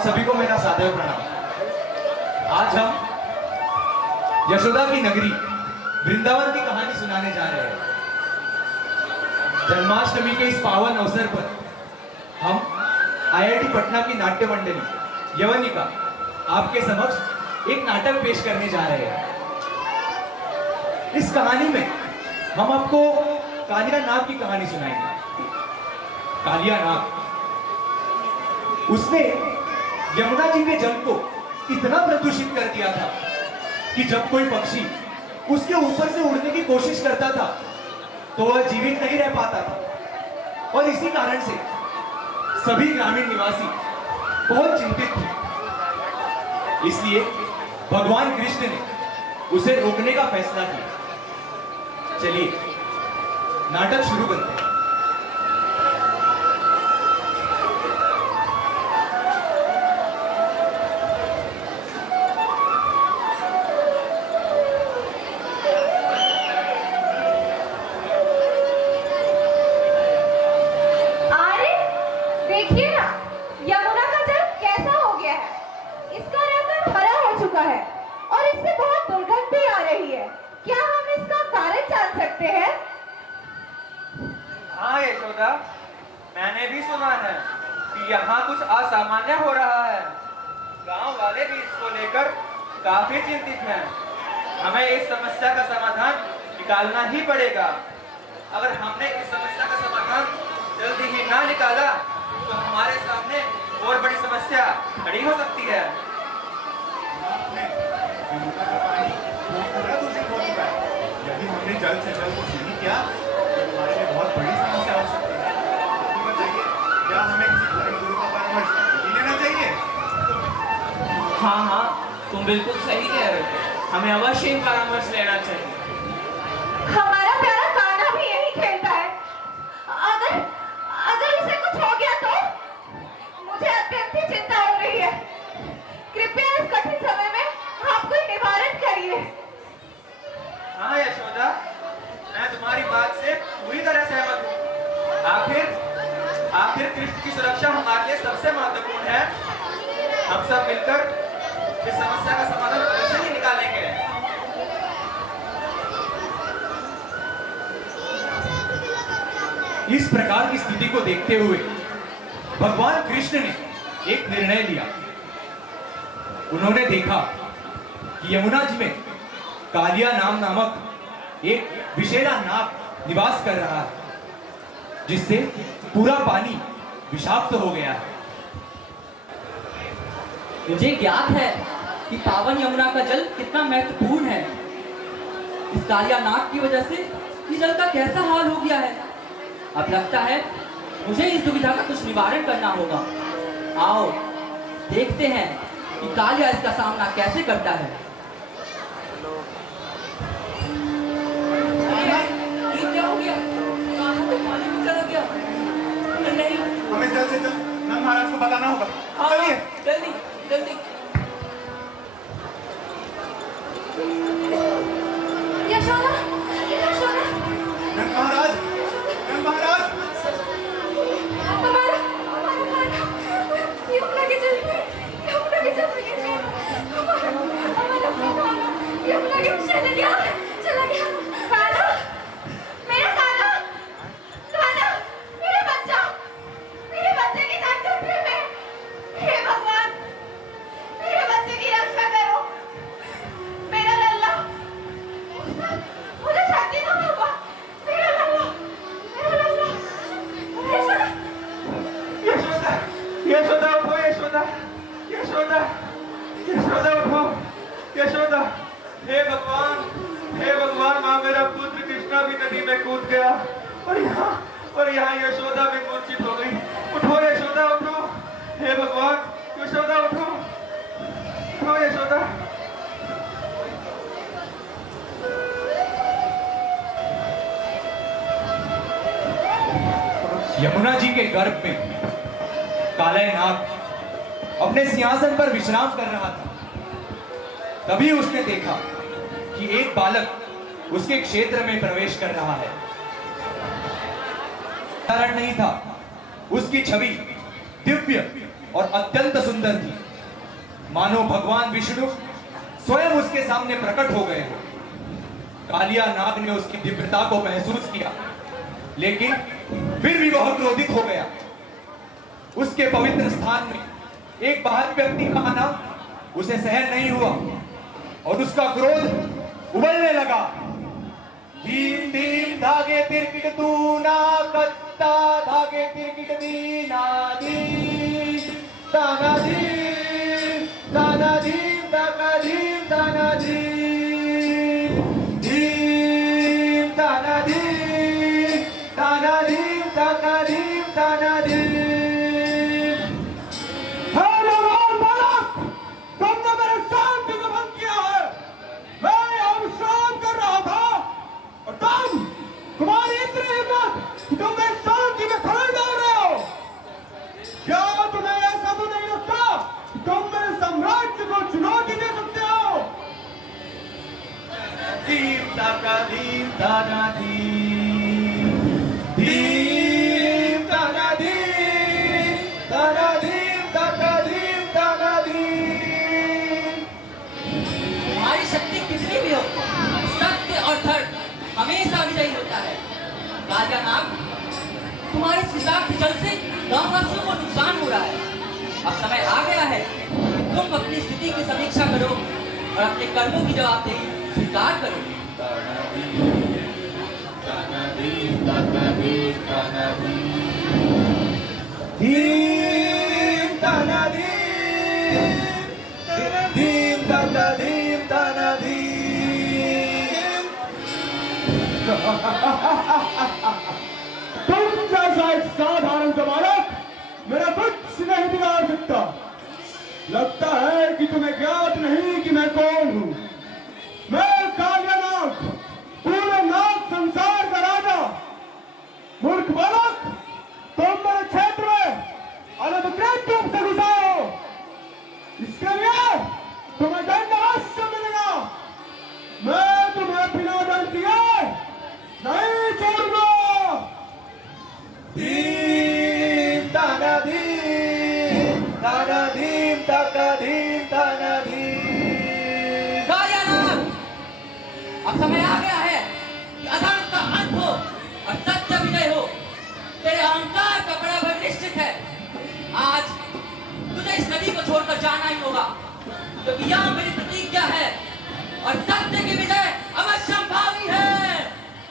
आप सभी को मेरा सादर प्रणाम। आज हम यशोदा की नगरी वृंदावन की कहानी सुनाने जा रहे हैं। जन्माष्टमी के इस पावन अवसर पर हम आईआईटी पटना की नाट्य मंडली यवनिका आपके समक्ष एक नाटक पेश करने जा रहे हैं। इस कहानी में हम आपको कालिया नाग की कहानी सुनाएंगे। कालिया नाग, उसने यमुना जी के जल को इतना प्रदूषित कर दिया था कि जब कोई पक्षी उसके ऊपर से उड़ने की कोशिश करता था तो वह जीवित नहीं रह पाता था, और इसी कारण से सभी ग्रामीण निवासी बहुत चिंतित थे। इसलिए भगवान कृष्ण ने उसे रोकने का फैसला किया। चलिए नाटक शुरू करते हैं। मैंने भी सुना है कि यहाँ कुछ असामान्य हो रहा है। गांव वाले भी इसको लेकर काफी चिंतित हैं। हमें इस समस्या का समाधान निकालना ही पड़ेगा। अगर हमने इस समस्या का समाधान जल्दी ही ना निकाला तो हमारे सामने और बड़ी समस्या खड़ी हो सकती है। यदि हमने जल्द से जल्द कुछ नहीं किया तो हमारे लिए बहुत बड़ी समस्या हो सकती है। बताइए, क्या हमें किसी धर्म गुरु का परामर्श लेना चाहिए? हाँ हाँ, तुम बिल्कुल सही कह रहे हो। हमें अवश्य ही परामर्श लेना चाहिए। हमारा प्यारा कान्हा भी यही खेलता है। अगर अगर उसे कुछ हो गया तो मुझे अत्यंत ही चिंता हो रही है। कृपया इस कठिन समय में आप कोई निवारण करिए। हाँ यशोदा, मैं तुम्हारी बात से पूरी तरह सहमत हूँ। आखिर कृष्ण की सुरक्षा हमारे लिए सबसे महत्वपूर्ण है। हम सब मिलकर इस समस्या का समाधान अवश्य ही निकालेंगे। इस प्रकार की स्थिति को देखते हुए भगवान कृष्ण ने एक निर्णय लिया। उन्होंने देखा कि यमुना जी में कालिया नामक एक विषैला नाग निवास कर रहा है, जिससे पूरा पानी विषाक्त हो गया है। मुझे ज्ञात है कि पावन यमुना का जल कितना महत्वपूर्ण है। इस कालिया नाग की वजह से इस जल का कैसा हाल हो गया है। अब लगता है मुझे इस दुविधा का कुछ निवारण करना होगा। आओ देखते हैं कि कालिया इसका सामना कैसे करता है। क्या हो गया? पानी में चला गया? नहीं, हमें जल्द से जल्द नंद महाराज को बताना होगा। चलिए जल्दी जल्दी। यशोदा, यशोदा, नंद महाराज, नंद महाराज, हमारा यमुना के जल में यमुना के चला गया। कान्हा, मेरा कान्हा, कान्हा, मेरे बच्चे की जान खतरे में। हे भगवान, मेरे बच्चे की रक्षा करो। मेरा लल्ला, मुझे शक्ति दो भगवान। मेरा लल्ला, यशोदा, यशोदा, यशोदा उठो, यशोदा, यशोदा, यशोदा उठो, यशोदा। हे भगवान, माँ मेरा पुत्र कृष्णा भी नदी में कूद गया और यहाँ यशोदा भी मूर्छित हो गई। उठो यशोदा, उठो। हे भगवान, यशोदा उठो, उठो यशोदा। यमुना जी के गर्भ में कालिया नाग अपने सिंहासन पर विश्राम कर रहा था। तभी उसने देखा कि एक बालक उसके क्षेत्र में प्रवेश कर रहा है। कारण नहीं था, उसकी छवि दिव्य और अत्यंत सुंदर थी, मानो भगवान विष्णु स्वयं उसके सामने प्रकट हो गए हो। कालिया नाग ने उसकी दिव्यता को महसूस किया, लेकिन फिर भी वह क्रोधित हो गया। उसके पवित्र स्थान में एक बाहरी व्यक्ति का आना उसे सहन नहीं हुआ और उसका क्रोध उबलने लगा। धीम धीम धागे तिरकिट तूना कत्ता धागे तिरकिट दीना दी ताना दी ताना दी ताना दी ताना दी धीम ताना दी ताना दी ताना दी ताना दी। तुमने मेरे शांति को भंग किया है। मैं यहाँ विश्राम कर रहा था और तुम्हारी इतनी हिम्मत कि तुम मेरी शांति में खलल डाल रहे हो। क्या तुम्हें ऐसा तो नहीं लगता कि तुम मेरे साम्राज्य को चुनौती दे सकते हो? धीम ताका धीम ताना दी धीम ताना दी ताना धीम ताका धीम ताना दी। तुम्हारी शक्ति कितनी भी हो, सत्य और धर्म हमेशा विजयी होता है। कालिया नाग, तुम्हारे विषाक्त जल से गांववासियों को नुकसान हो रहा है। अब समय आ गया है कि तुम अपनी स्थिति की समीक्षा करो और अपने कर्मों की जवाबदेही स्वीकार करो। धीम ताना दी धीम ताना धीम ताना दी। तुम जैसा एक साधारण सा बालक मेरा कुछ नहीं बिगाड़ सकता। लगता है कि तुम्हें ज्ञात नहीं कि मैं कौन हूँ। मैं कालिया नाग, पूरे नाग संसार का राजा। मूर्ख बालक, तुम मेरे क्षेत्र में अनधिकृत रूप से घुसे हो। इसके लिए तुम्हें दंड अवश्य मिलेगा। मैं तुम्हें बिना दंड दिए नहीं छोड़ूंगा। धीम ताना धीम ताना धीम ताका धीम ताना धीम। कालिया नाग, अब समय आ गया है कि अधर्म का अंत हो और सत्य विजय हो। तेरे अहंकार का बड़ा भय निश्चित है। आज तुझे इस नदी को छोड़कर जाना ही होगा, क्योंकि यह मेरी प्रतिज्ञा है और सत्य की विजय अवश्यंभावी है।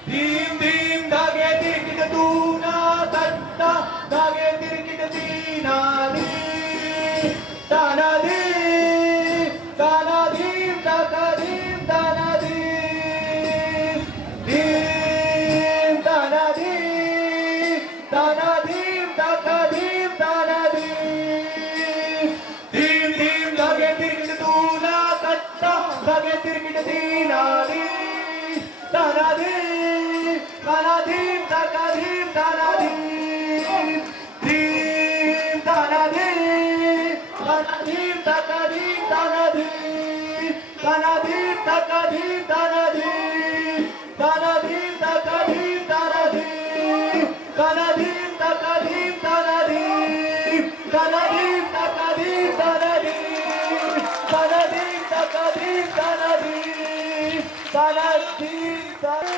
धीम धीम धागे तिरकिट तूना तत्ता धागे तिरकिट दीना दी ताना दी ताना धीम ताका धीम ताना दी धीम ताना दी ताना धीम ताका धीम ताना दी। धीम धीम धागे तिरकिट तूना तत्ता धागे तिरकिट दीना दी ताना दी ताना धीम ताका धीम ताना दी धीम ताना दी ताना धीम ताका धीम ताना दी ताना धीम ताका धीम ताना दी ताना धीम ताका धीम ताना दी ताना धीम ताका धीम ताना दी ताना धीम ताका धीम ताना दी ताना धीम ताका धीम ताना दी ताना धीम ताना।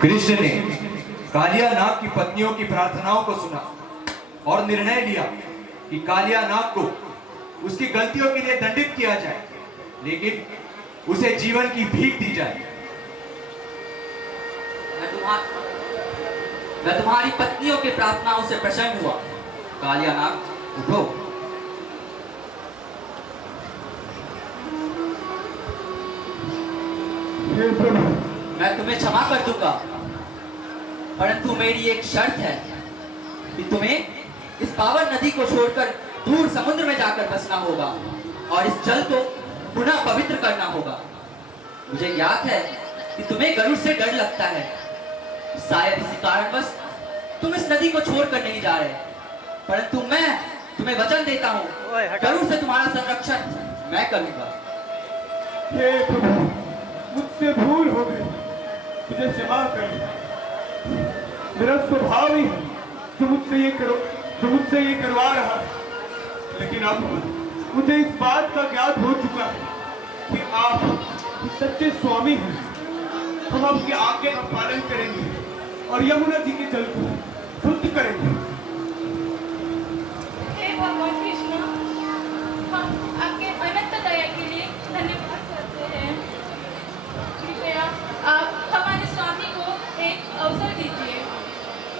कृष्ण ने कालिया नाग की पत्नियों की प्रार्थनाओं को सुना और निर्णय लिया कि कालिया नाग को उसकी गलतियों के लिए दंडित किया जाए, लेकिन उसे जीवन की भीख दी जाए। मैं तुम्हारी पत्नियों की प्रार्थनाओं से प्रसन्न हुआ। कालिया नाग, उठो। हे प्रभु, मैं तुम्हें क्षमा कर दूंगा, परंतु मेरी एक शर्त है कि तुम्हें इस पावन नदी को छोड़कर दूर समुद्र में जाकर बसना होगा और इस जल को पुनः पवित्र करना होगा। मुझे ज्ञात है कि तुम्हें गरुड़ से डर लगता है, शायद इसी कारणवश तुम इस नदी को छोड़कर नहीं जा रहे, परंतु मैं तुम्हें वचन देता हूँ, गरुड़ से तुम्हारा संरक्षण मैं करूंगा। हे प्रभु, मुझसे भूल हो गई, मुझे क्षमा कर। मेरा स्वभाव ही है जो मुझसे ये करवा रहा है, लेकिन अब मुझे इस बात का ज्ञात हो चुका है कि आप सच्चे स्वामी हैं। हम आपकी आज्ञा का पालन करेंगे और यमुना जी के जल को शुद्ध करेंगे। हे भगवान कृष्ण, हम आपके अनंत दया के लिए धन्यवाद करते हैं। कृपया आप हमारे स्वामी को एक अवसर दीजिए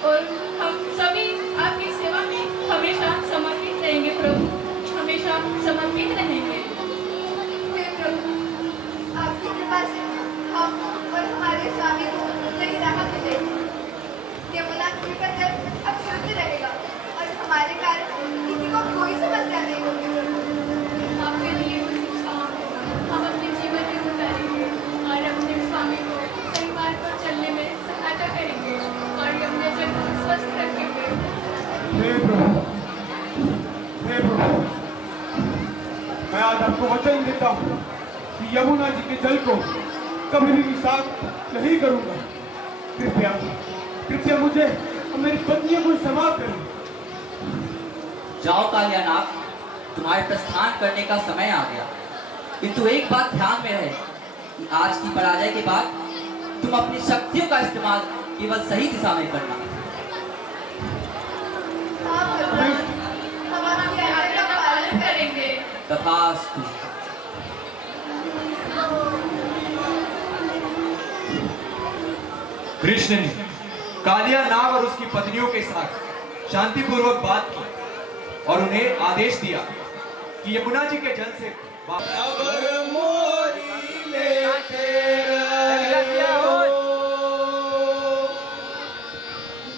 और हम सभी आपकी सेवा में हमेशा समर्पित रहेंगे प्रभु, हमेशा समर्पित रहेंगे। हे प्रभु, आपकी कृपा से हम और हमारे स्वामी को नई राह मिलेगी। यमुना नदी का जल अब शुद्ध रहेगा और हमारे कारण किसी को कोई समस्या नहीं होगी। आपके लिए हुई शिक्षाओं को हम अपने जीवन में उतारेंगे और अपने स्वामी को सही मार्ग पर चलने में सहायता करेंगे और यमुना जल को स्वस्थ रखेंगे। हे प्रभु, हे प्रभु, मैं आज आपको वचन देता हूँ कि यमुना जी के जल को कभी भी विषाक्त नहीं करूँगा। कृपया कृपया मुझे और मेरी पत्नियों को क्षमा करें। जाओ कालिया नाग, तुम्हारे प्रस्थान करने का समय आ गया, किंतु एक बात ध्यान में रहे कि आज की पराजय के बाद तुम अपनी शक्तियों का इस्तेमाल केवल सही दिशा में करना। हाँ भगवान, हम आपकी आज्ञा का पालन करेंगे। तथास्तु। कृष्ण ने कालिया नाग और उसकी पत्नियों के साथ शांतिपूर्वक बात की और उन्हें आदेश दिया कि यमुना जी के जल से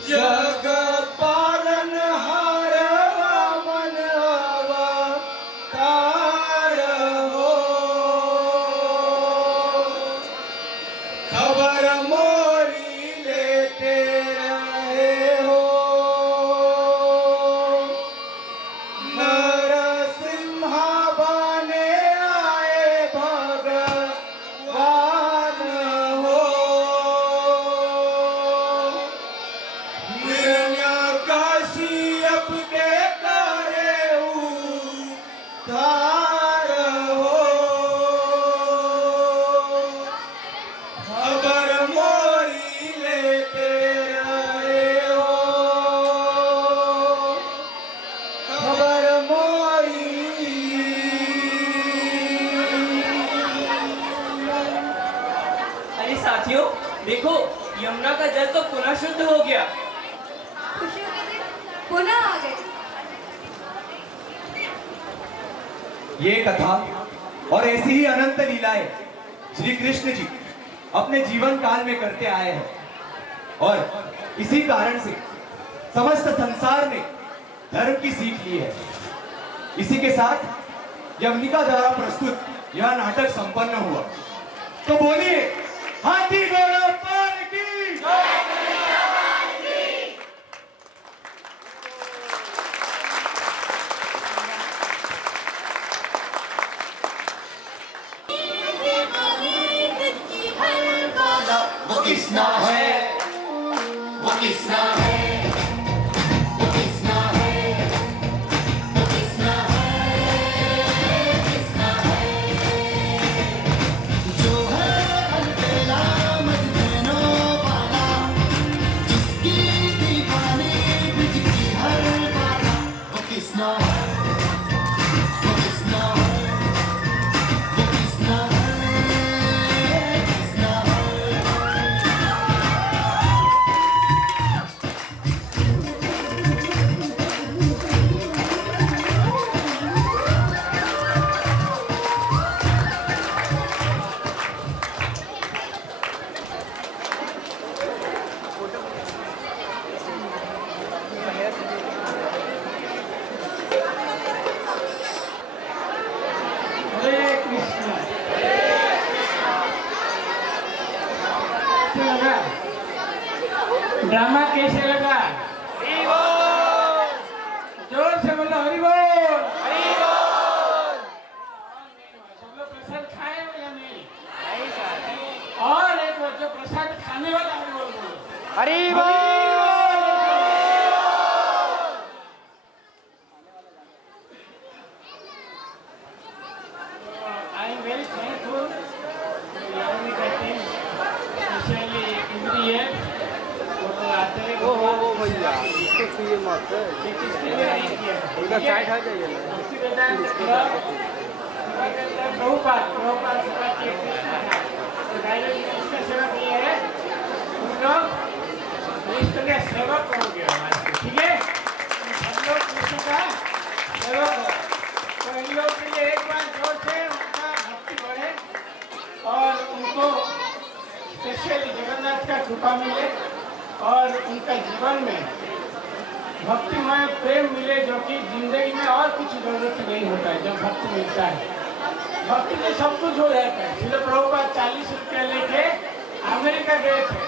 जग पालन हार वामन अवतार हो, खबर मोरी लेते रहे हो। नरसिंह बने आए भगवान हो, काश्यप के करे उद्धार हो, खबर मोरी लेते रहे हो, खबर मोरी। अरे साथियों, देखो यमुना का जल तो पुनः शुद्ध हो गया। खुशियों के दिन पुनः आ गए। ये कथा और ऐसी ही अनंत लीलाएं श्री कृष्ण जी अपने जीवन काल में करते आए हैं और इसी कारण से समस्त संसार ने धर्म की सीख ली है। इसी के साथ यवनिका द्वारा प्रस्तुत यह नाटक संपन्न हुआ। तो बोलिए, हाथी घोड़ा पार की। वो किसना है, वो किसना है, वो किसना है, वो किसना है, किसना है, जो है अलबेला मजनूं वाला ड्रामा कैसे लगा? जोर से बोलो हरि बोल। सब लोग प्रसाद खाए हो या नहीं? और एक बार जो प्रसाद खाने वाला हरि बोल बोलो। Hari I am very thankful to Yamika team, especially every year. वो आते हैं। ओ भैया इसको छुइए मत। उधर साइड हट जाइए ना। प्रभुपाद सेवा किए तो डायरेक्ट इसका सेवक ये है उन लोग कृष्ण के सेवक हो गए हमारे, ठीक है? हम लोग कृष्ण का सेवक हो, तो इन लोग के लिए एक बार जोर से उनका भक्ति बढ़े और उनको स्पेशली जगन्नाथ का कृपा मिले और उनका जीवन में भक्तिमय प्रेम मिले, जो कि जिंदगी में और कुछ जरूरत नहीं होता है। जब भक्ति मिलता है, भक्ति में सब कुछ हो जाता है। श्रील प्रभुपाद 40 रुपया लेके अमेरिका गए थे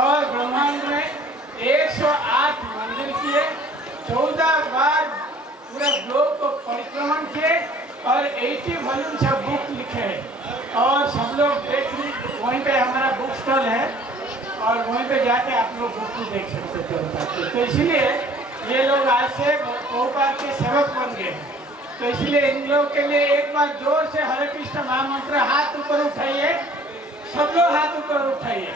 और ब्रह्मांड में 108 मंदिर किए, 14 बार पूरा ग्लोब को परिक्रमण किए और 80 वॉल्यूम से बुक लिखे हैं। और सब लोग देख, वहीं पे हमारा बुक स्टॉल है और वहीं पे जाके आप लोग बुक भी देख सकते थे। तो इसलिए ये लोग आज से प्रभुपाद के सेवक बन गए हैं। तो इसलिए इन लोग के लिए एक बार जोर से हरे कृष्ण महामंत्र हाथ ऊपर उठाइए, सब लोग हाथ ऊपर उठाइए।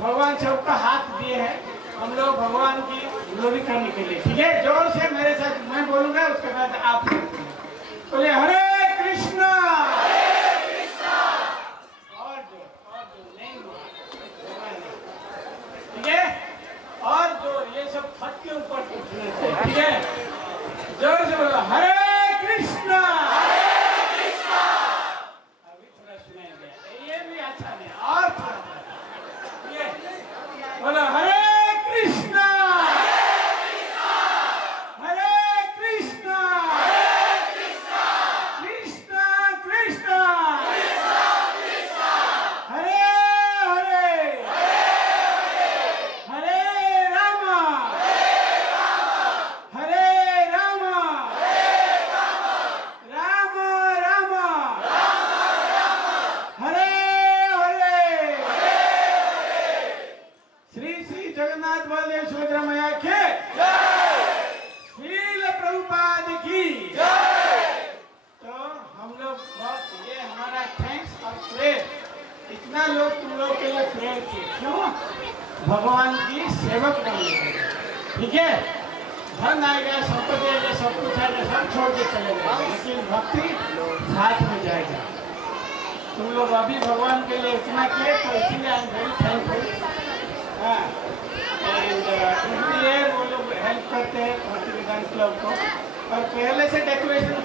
भगवान सबका हाथ दिए हैं, हम लोग भगवान की ग्लोरी करने के लिए, ठीक है? जोर से मेरे साथ मैं बोलूंगा, उसके बाद आप बोले हरे कृष्णा। और जोर नहीं हुआ, ठीक है? और जोर, ये सब छत के ऊपर उठने से, ठीक है? जोर से बोलो हरे कृष्णा। अभी थोड़ा सुनाई दिया, ये भी अच्छा नहीं, और थोड़ा ये बोलो हरे कृष्णा। हरे कृष्णा कृष्णा कृष्णा हरे हरे हरे रामा हरे रामा राम राम हरे हरे। श्री श्री जगन्नाथ बलदेव सुभद्रा मैया के श्रील प्रभुपाद की। तो हम लोग बहुत, ये हमारा थैंक्स और प्रेयर, इतना लोग तुम लोग के लिए प्रेयर किए, क्यों? भगवान की सेवक बनने के लिए, ठीक है? धन आएगा, संपत्ति आएगा, सब कुछ आएगा, सब छोड़ के चले जाएगा, लेकिन भक्ति साथ में जाएगा। तुम लोग अभी भगवान के लिए इतना किए, तो इसीलिए आई एम वेरी थैंकफुल। हाँ, एंड वो लोग हेल्प करते हैं भक्ति विधान क्लब को, और पहले से डेकोरेशन